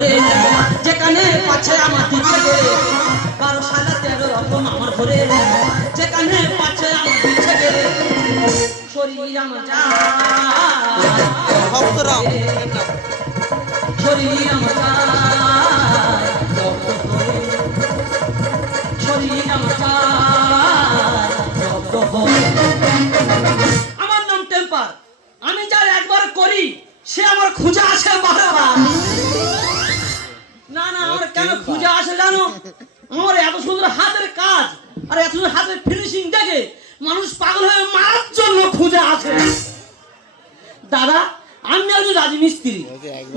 যেখানে পাচ্ছে আমার দিচ্ছে গে 12 সালে 13 রকম আমার ঘরে যেখানে পাচ্ছে আমার দিচ্ছে গে শরীর আমার ভক্তরাম শরীর আমার শরীর আমার নাম টেম্পার। আমি যার একবার করি সে আমার খুঁজে আসে বারবার। না না আমার কেন খুঁজে আসে জানো? আমার এত সুন্দর হাতের কাজ আর এত সুন্দর হাতের ফিনিশিং দেখে মানুষ পাগল হয়ে মারার জন্য খুঁজে আসে। দাদা আমি একজন রাজমিস্ত্রি,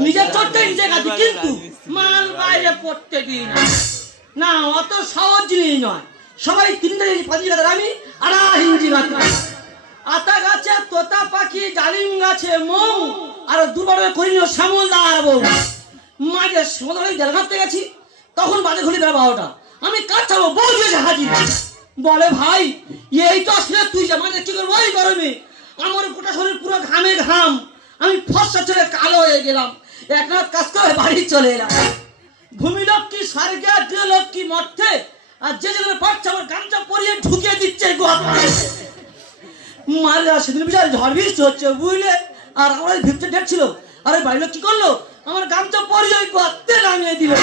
নিজের চোখটা নিজে কাছে, কিন্তু মাল বাইরে পড়তে দিই না। না অত সহজ জিনিস নয়। সবাই 3 5 গাছ, আমি 2.5 ইঞ্চি গাছ। আতা গাছে তোতা পাখি, ডালিম গাছে মৌ, আর দুবার করিল শ্যামল দাঁড় বউ। মাঝে সমুদ্রে জল ঘাটতে গেছি, তখন বাজে ঘুরি 12টা। আমি কাটাবো, বউ দিয়েছে হাজির। বলে ভাই এই তো আসলে তুই যে মাঝে কি করবো ওই গরমে? আমার গোটা শরীর পুরো ঘামে ঘাম, আমি ফর্সা চলে কালো হয়ে গেলাম। এক রাত কাজ করে বাড়ি চলে এলাম। ভূমি লক্ষ্মী স্বর্গে, গৃহ লক্ষ্মী মর্তে, আর যে যেখানে পাচ্ছে আমার গামছা পরিয়ে ঢুকিয়ে দিচ্ছে গোয়াতে। মারা সেদিন বিশাল ঝড় বৃষ্টি হচ্ছে বুঝলে, আর আমার ভিতরে ডেট ছিল। আরে বাড়ি লোক কি করলো, আমার গামছা পরিয়ে গোয়াতে নামিয়ে দিল।